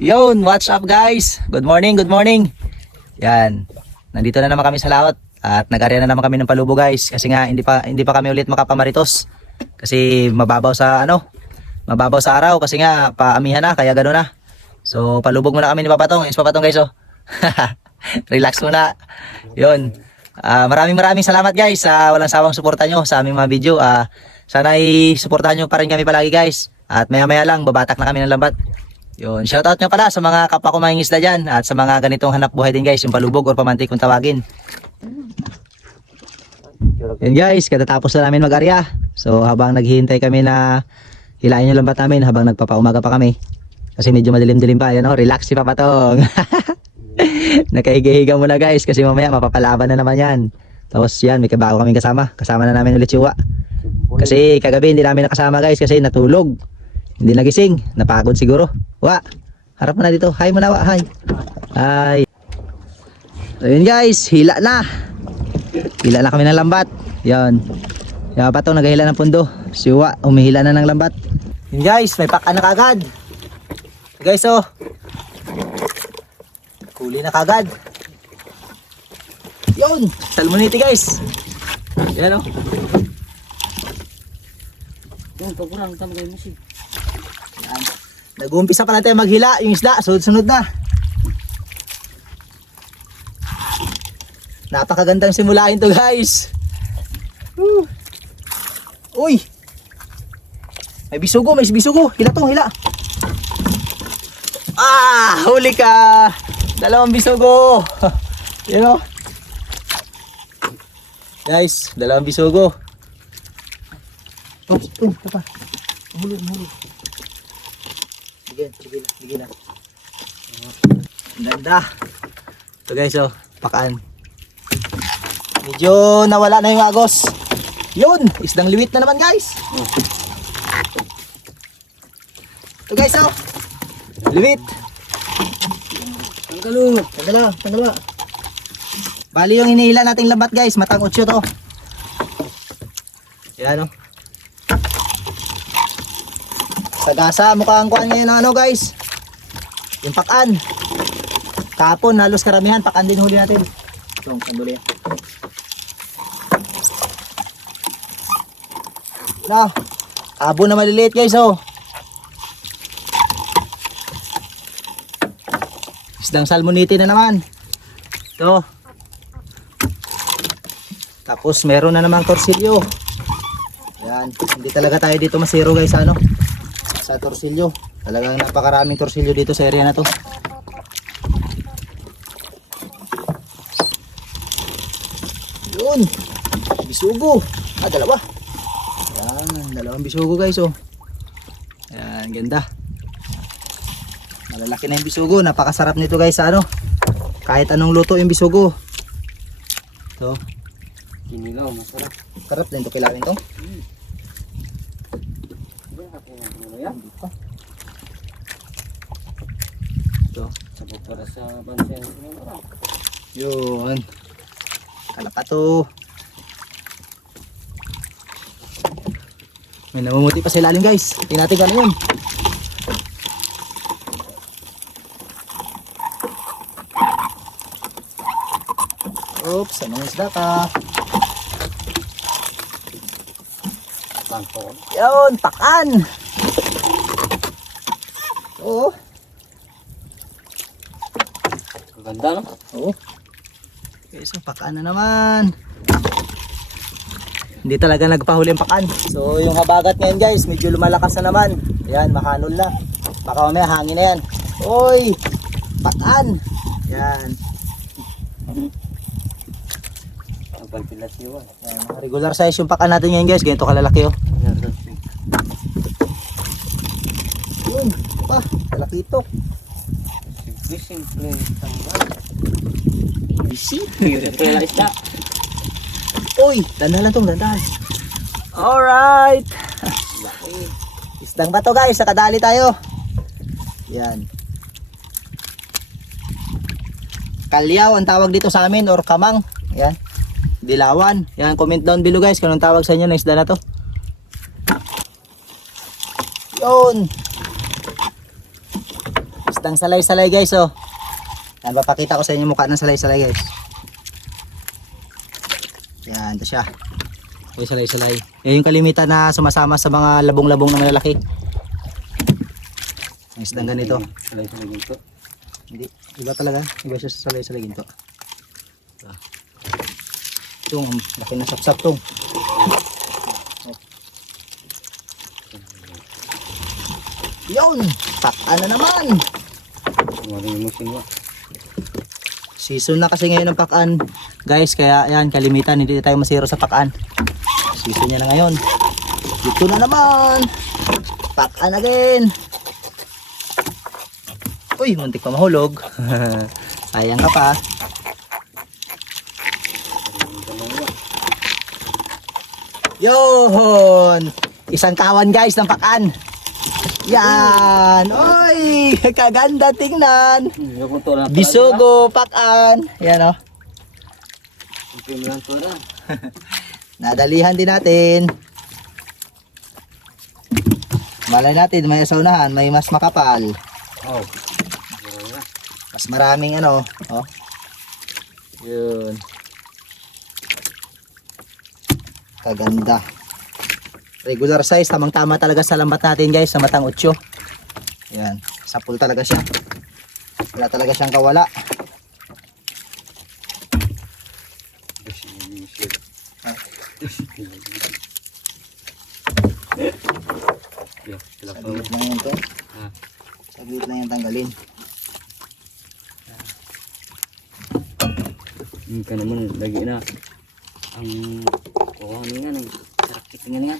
Yun, what's up guys? Good morning, good morning. Yan. Nandito na naman kami sa laot at nag-area na naman kami ng palubo guys kasi nga hindi pa hindi pa kami ulit makapamaritos. Kasi mababaw sa ano? Mababaw sa araw kasi nga paamihan na kaya gano'n na. So palubog muna kami ni Papatong. Is Papatong guys oh. Relax muna. Yun. Ah, maraming maraming salamat guys sa walang sawang suporta nyo sa aming mga video. Ah, sana i-suportahan nyo pa rin kami palagi guys. At maya maya lang babatak na kami ng lambat. Yun, shoutout nga pala sa mga kapwa ko isda dyan at sa mga ganitong hanap buhay din guys, yung palubog or pamantik kung tawagin. Yun guys, katatapos na namin mag-arya. So habang naghihintay kami na hilain yung lambat namin habang nagpapaumaga pa kami. Kasi medyo madilim-dilim pa, yun oh, relax si Papatong. Nakahiga-higa muna guys kasi mamaya mapapalaban na naman yan. Tapos yan, may kabago kaming kasama. Kasama na namin ulit si Uwa. Kasi kagabi hindi namin nakasama guys kasi natulog. Hindi nagising. Napagod siguro. Wa, harap mo na dito. Hi muna, wa. Hi. Hi. So yun guys, hila na. Hila na kami ng lambat. Yan. Yan pa to, naghahila ng pundo. Si Wa, umihila na ng lambat. Yun guys, may paka na kagad. Guys, oh. Huli na kagad. Yun, salmoniti guys. Yan oh. Yung pagkurang tama kayo musig. Nag-uumpisa pa na tayo maghila yung isda, sunod-sunod na. Napakagandang simulain to guys. Woo. Uy! May bisugo, may bisugo. Hila to, hila. Ah! Huli ka! Dalawang bisugo. Yan o. Guys, dalawang bisugo. Oh, oh, papa. Huli, huli. Sige, sige na, sige na. Ang ganda. Ito guys, oh, pakaan. Medyo nawala na yung agos. Yun, isdang liwit na naman guys. Ito guys, oh. Liwit. Tanggalong. Tangala, tangala. Bali yung hinihila nating lambat guys, matang utsyo to. Yan oh. Sagasa, mukhang kuhan ngayon ng ano guys. Yung pakan. Kapon, halos karamihan, pakan din huli natin. Itong sanduli. Na, abo na maliliit guys oh. Isdang salmoniti na naman. Ito. Tapos meron na namang torsilyo. Yan. Hindi talaga tayo dito masiro guys ano. Sa torsilyo. Talagang napakaraming torsilyo dito sa area na to. Yun. Bisugo. Ah, dalawa. Yan. Dalawang bisugo guys oh. Yan. Ganda. Malalaki na yung bisugo. Napakasarap nito guys sa ano. Kahit anong luto yung bisugo. Ito. Kinilaw, masarap. Sarap din to kilawin to. Ano yan? Ito. Sabog para sa bansa yung sinura. Yun. Kalapato. May namumuti pa sa ilalim guys. Tingnan natin kano yun. Oops, anong isda ka? Yun, pakan! Oo, Kaganda no? oo. Okay, so pakan na naman. Hindi talaga nagpahuli ang pakan. So yung habagat ngayon guys, medyo lumalakas na naman. Ayan, mahanol na. Baka mamaya hangin na yan. Oy! Pakan! Yan. Pagpilas yun. Mga regular size yung pakan natin ngayon guys. Ganito kalalaki oh. Yun, pa, kalaki ito. Simple, simple. Tanggal. Busy. Yung isda. Uy, dandan lang tong dandan. Alright. Isdang ba to guys? Nakadali tayo. Yan. Kalyaw ang tawag dito sa amin or kamang. Yan. Dilawan. Yan, comment down below guys kung anong tawag sa inyo ng isda na to. Yun. Isdang salay-salay guys oh. Yan, papakita ko sa inyo mukha ng salay-salay guys. Yan, ito siya. Ito yung salay-salay. Yan yung kalimitan na sumasama sa mga labong-labong na malalaki. Ang isdang ganito. Salay sa ganito. Hindi, iba talaga. Iba siya sa salay-salay ginto. Ang laki na sapsap tong. Yun! Taka na naman! Maring mo sinwa. Season na kasi ngayon ng pakan. Guys, kaya yan, kalimitan, hindi tayo masiro sa pakan. Season niya na ngayon. Dito na naman! Pakan again! Uy, muntik pa mahulog. Sayang ka pa. Yon! Isang kawan guys ng pakan. Yan! Oy! Kaganda tingnan! Bisugo, pakan. Yan oh. To na. Nadalihan din natin. Malay natin, may saunahan, may mas makapal. Oh. Mas maraming ano, oh. Yun. Kaganda. Regular size, tamang-tama talaga sa lambat natin guys, sa matang 8. Yan, sapul talaga siya. Wala talaga siyang kawala. Saglit lang yun to. Saglit lang yung tanggalin. Yung ka naman, lagi na. Ang kuha nga, ng karakit nga nga.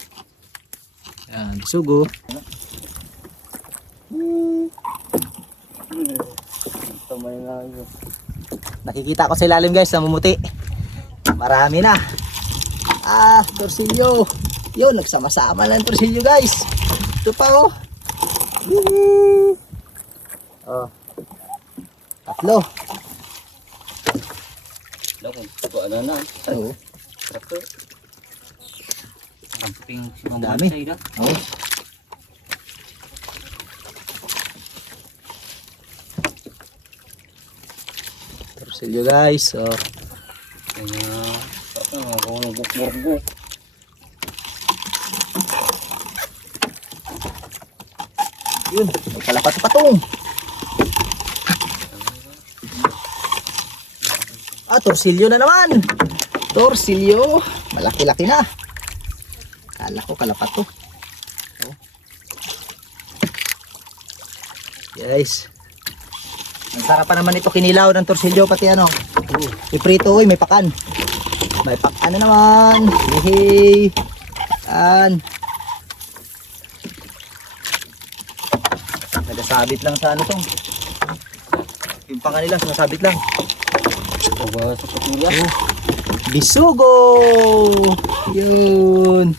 Yan, sugo. Nakikita ko sa ilalim guys, namumuti. Marami na. Ah, torsilyo. Yun, nagsama-sama na ang torsilyo guys. Ito pa oh. Yee. Oh. Tatlo. Lako, kuha na na. Oo. To. Ang ping Ang dami. Oh. Torsilyo guys. Oh. Kaya, sarap na mga kuha ng bukburgo. Yun, may kalapat pa tong. Ah, torsilyo na naman. Torsilyo. Malaki-laki na. Kala ko kalapat to. Oh. Guys. Ang sarap pa naman ito kinilaw ng torsilyo pati ano. Iprito, uy, may pakan. May pakan na naman. Hehe. Yan. Nagasabit lang sa ano tong. Yung panga nila, sinasabit lang. O ba sa kapilya? Bisugo! Yun.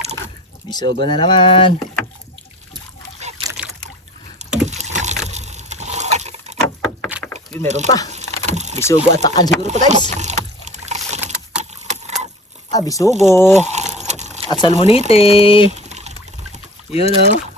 Bisugo na naman. Yun, meron pa. Bisugo at pakan siguro to guys. Ah, bisugo. At salmonite. Yun oh.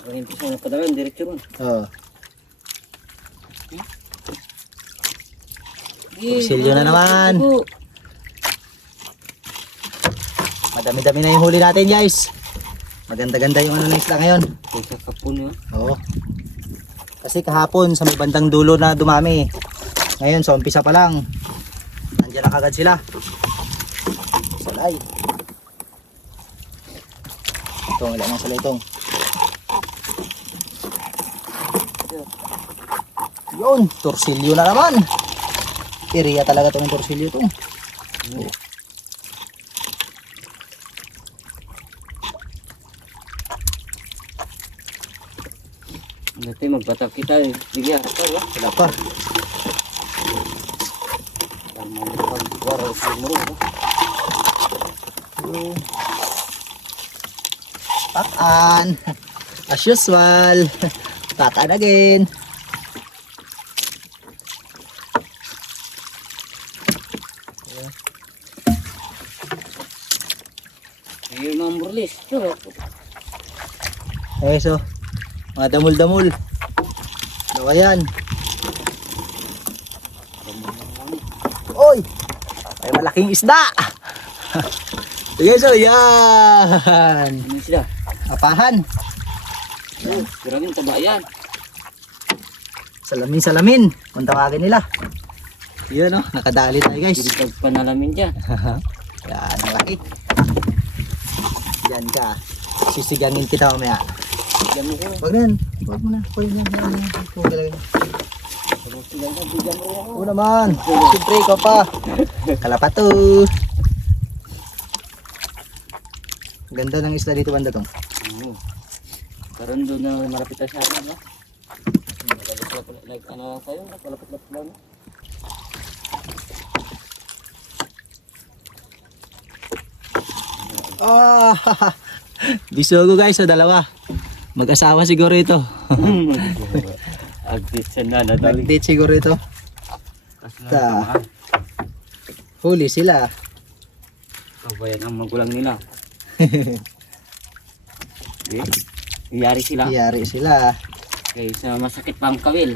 Okay na. Pagkain piso na padagan, diretso ron. Oh. Torsilyo na naman. Madami-dami na yung huli natin guys. Maganda-ganda yung ano ng isla ngayon. Kaysa kapun yun. Oo. Kasi kahapon sa may bandang dulo na dumami. Ngayon sa umpisa pa lang. Nandiyan na kagad sila. Salay. Ito, wala nang salay itong. Yun, torsilyo na naman. Iriya talaga itong torsilyo itong. Dati magbatak kita eh. Sige, apa ba? Wala pa. Tama mo pag-wara sa mo. Yung Pakan. As usual. Pakan again. Ayun mga burlis. Okay, so, mga damul-damul. Ba yan? Oy! May malaking isda! Sige, so, yan! Ano sila? Apahan! Oh, grabe ang taba yan. Salamin-salamin! Kung tawagin nila. Yan, oh, nakadali tayo, guys. Diripag panalamin dyan. yan, ang laki. Yan ka. Sisigangin kita mamaya. Bigyan mo ko. Wag na yan. Wag mo na. Wag na. Wag na. Huwag na. Huwag na. Bigyan mo ako. Oo naman. Siyempre, ikaw pa. Kalapato. Ganda ng isla dito banda tong. Oo. Karoon doon na malapit na sa akin, no? Nagkalapit- Like, ano kayo? Nagkalapit-lapit lang, no? Ah, bisugo guys, so dalawa. Mag-asawa siguro ito. Agdit sa nanadali. Nag-date siguro ito. Ta. Huli sila. Kabayan ang magulang nila. Okay? Iyari sila. Iyari sila. Kaysa masakit pa ang kawil.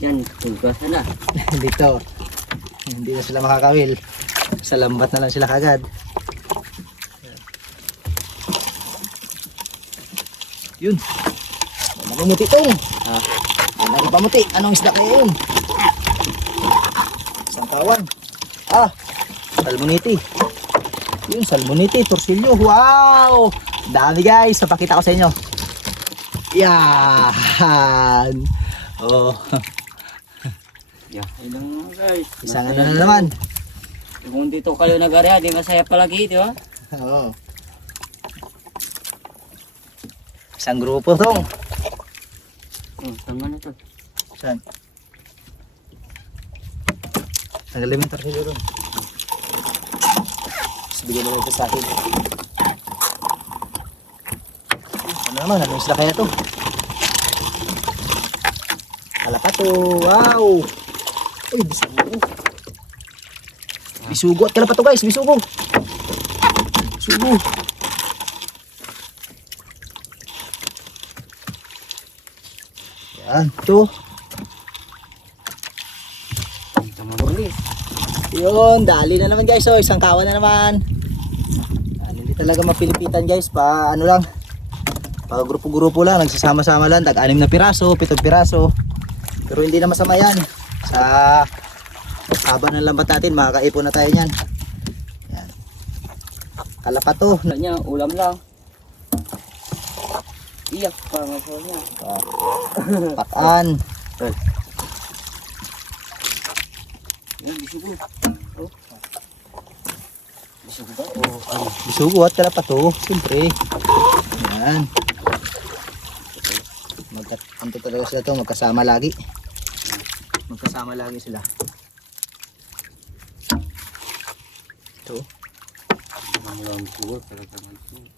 Yan, tugasan na. dito. Hindi na sila makakawil. Sa lambat na lang sila kagad. Yun. Namumuti tong. Ah, Lagi pamuti. Anong isda kaya yun? Isang kawan. Ah, salmoniti. Yun, salmoniti, torsilyo. Wow! Dami guys. Papakita ko sa inyo. Yan. Oh, yeah. Ayun guys. isang ano na naman. Kung dito kayo nag-area, di masaya palagi, di ba? Oo. Isang grupo tong. Oh, tama na to. Saan? Yung torsilyo doon. Bigyan mo ito sa akin. Ano naman? Anong isda kaya to? Kalapato. Wow! Uy, bisugo. Bisugo at kalapato guys. Bisugo. Bisugo. Yan. Ito. Tama burlis. Yun, dali na naman guys. Oh, isang kawan na naman. Hindi talaga mapilipitan guys. Pa ano lang. Grupo-grupo lang. Nagsasama-sama lang. Tag-anim na piraso, pitong piraso. Pero hindi na masama yan. Sa haba ng lambat natin, makakaipon na tayo niyan. Yan. Kalapato. Wala niya, ulam lang. Iyak pa nga sa niya. Pakan. Yan, bisugo. Oh. Bisugo ba? O ano? Bisugo at kalapato. Siyempre. Yan. Ano talaga sila to, magkasama lagi. Magkasama lagi sila. Ito. Mahal lang bisugo, talaga mahal bisugo.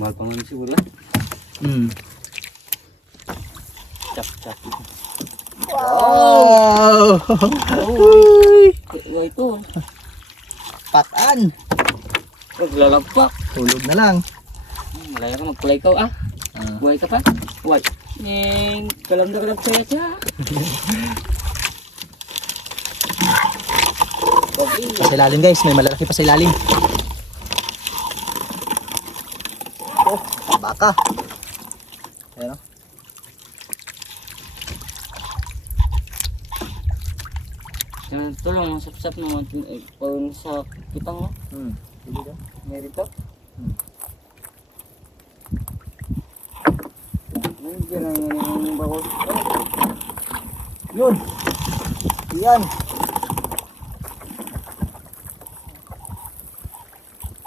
Mahal pa man bisugo lang. Hmm. Chap, chap. Wow! Uy! Ito. Pakan! Maglalampak. Tulog na lang. Malaya ka, magkulay ka, ah. Ah. Buhay ka pa? Buhay. Ning, kalam-kalam kaya siya. Okay. Sa ilalim guys, may malalaki pa sa ilalim. Oh, baka. Ayan o. Yan, ito lang, ang sap-sap naman. Pag sa kitang mo, Hmm. Sige ka. to. Hmm. Nandiyan ang yung bakol. Yun. Yan.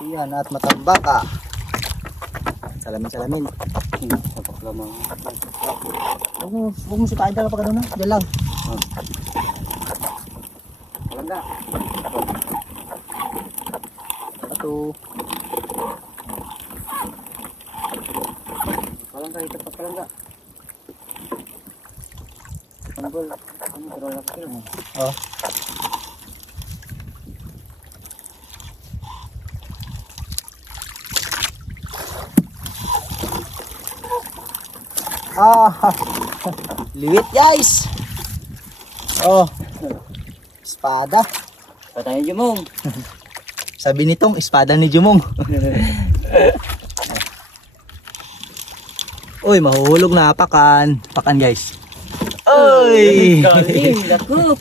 Yan at matambaka. Salamin salamin. Hmm, Sapak lamang. Huwag mo, huwag mo sikain talaga pag ano na. Diyan lang. Kalanda. Ito. palangga, ito pa palangga. Tanggol. Ano, pero laki lang. Oh. Ah, liwit guys. Oh, espada. Patay yung jumong. Sabi nitong espada ni Jumong. Uy, mahuhulog na pakan. Pakan guys. Uy! Galing, lako.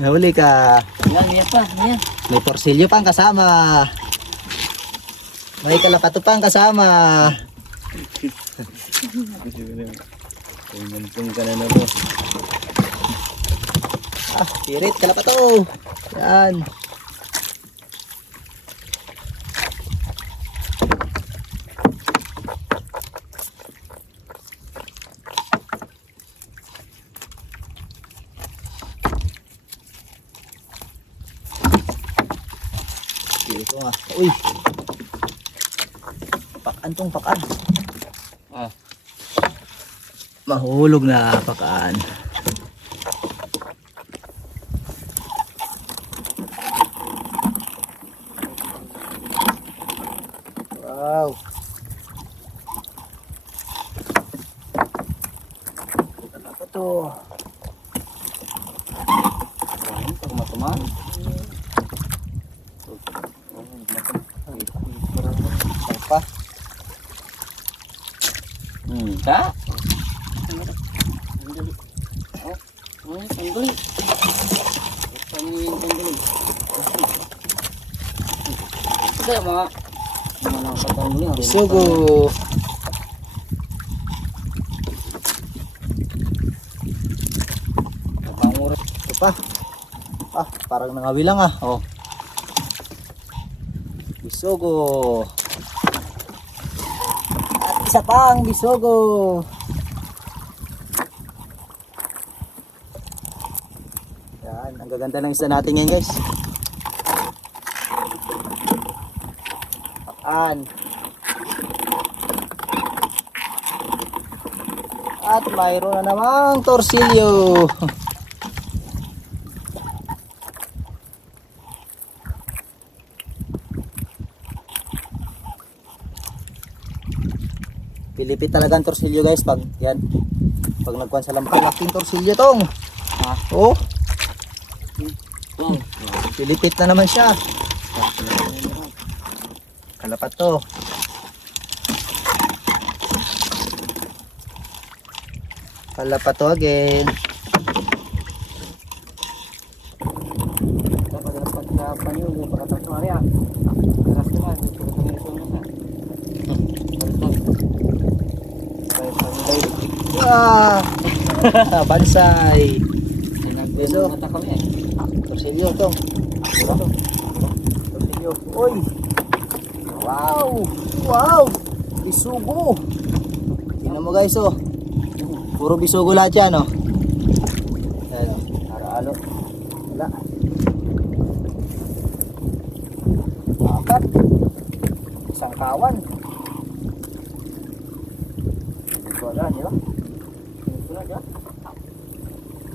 Nahuli ka. Yan, yan pa, yan. May torsilyo pang kasama. May kalapato pang kasama. Tumantong ka na na to. Ah, pirit, kalapato. Yan. Dito nga. Uy. Pakan tong pakan. Ah, Mahulog na pakaan. Wow. Apa tuh? ayun, pag matuman. Apa? Hmm, ka? Sandali. Oh, oh, sandali. Yung sandali? Hindi, mga... Sugo. Ito pa. Ah, parang nangawi lang ah. Oh. Bisogo. At isa pang bisogo. Gaganda ng isa natin yan guys. Pakan. At mayroon na namang torsilyo. Pilipit talaga ang torsilyo guys pag yan. Pag nagkuhan sa lampan, laking torsilyo tong. Ah, oh. Pilipit na naman siya. Kalapat to. Kalapat to again. Ah! Bansay. Eh. Torsilyo tong. Torsilyo. Uy! Wow! Wow! Bisugo! Tingnan mo guys oh. Puro bisugo lahat yan oh. Ayan oh. Araalo. Wala. Apat. Isang kawan. Wala, di ba? Wala ka?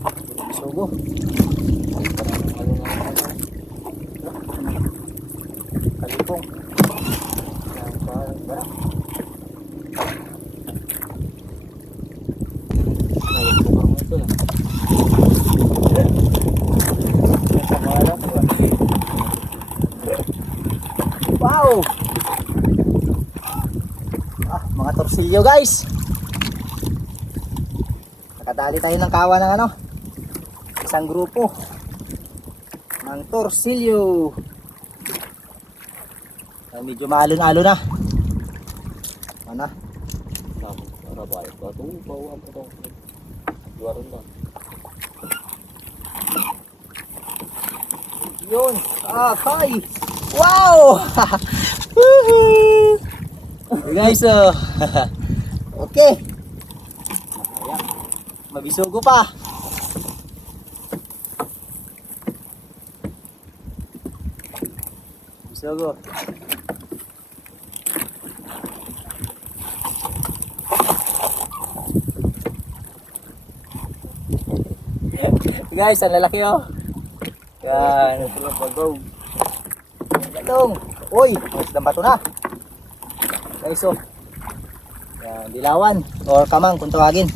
Puro bisugo. Ano nga ako. Kalipong. Yan, parang ba? Ayun, bukang ito eh. Wow! Ah, torsilyo guys. Nakadali tayo ng kawa ng ano. Isang grupo. Ng torsilyo. Ah, medyo maalon-alon na. Ano? Para ba ito? Ito, bawa mo ito. Luwaron lang. Yun. Ah, hi. Wow! Woohoo! Guys, uh, so, okay. Mabisugo pa. Mabisugo. Guys, ang lalaki oh. Yan. Bagong. Bagong. Uy, mas ng bato na. Oh. Yan, dilawan. Or kamang kung tawagin.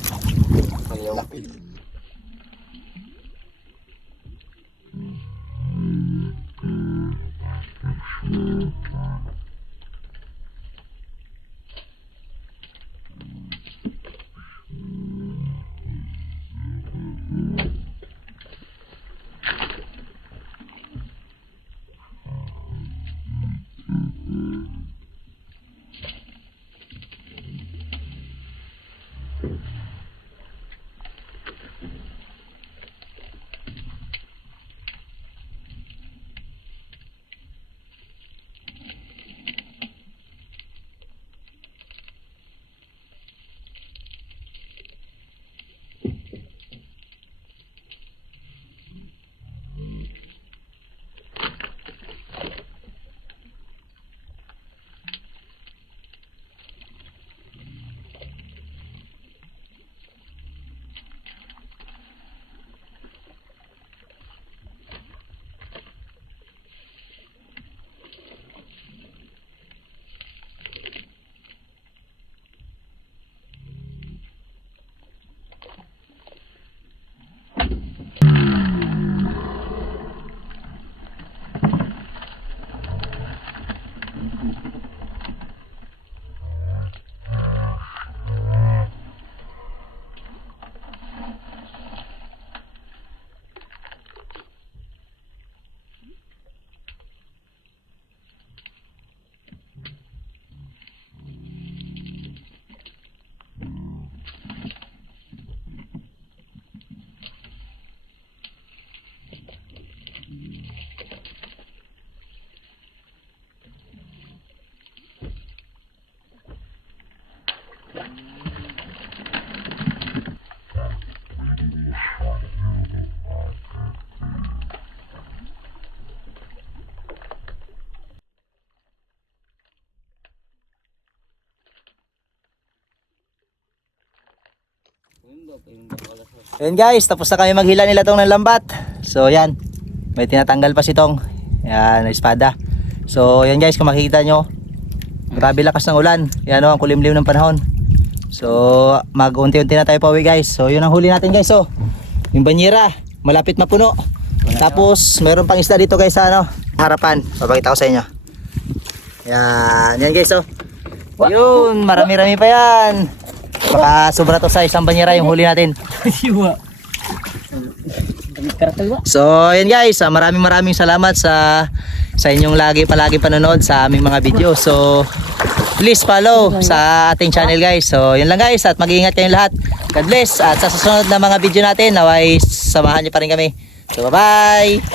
Ayan guys, tapos na kami maghila nila tong ng lambat. So yan, may tinatanggal pa si Tong. Yan, espada. So yan guys, kung makikita nyo, grabe lakas ng ulan. Yan o, ang kulimlim ng panahon. So mag-unti-unti na tayo pauwi guys. So yun ang huli natin guys. So, yung banyera, malapit mapuno. Tapos mayroon pang isda dito guys sa ano, harapan. Papakita ko sa inyo. Yan, yan guys oh. Yun, marami-rami pa yan. Baka sobra to sa isang banyera yung huli natin. So, yun guys, ah, maraming maraming salamat sa sa inyong lagi palagi panonood sa aming mga video. So, please follow sa ating channel guys. So, yun lang guys at mag-iingat kayong lahat. God bless at sa susunod na mga video natin naway samahan niyo pa rin kami. So, bye-bye!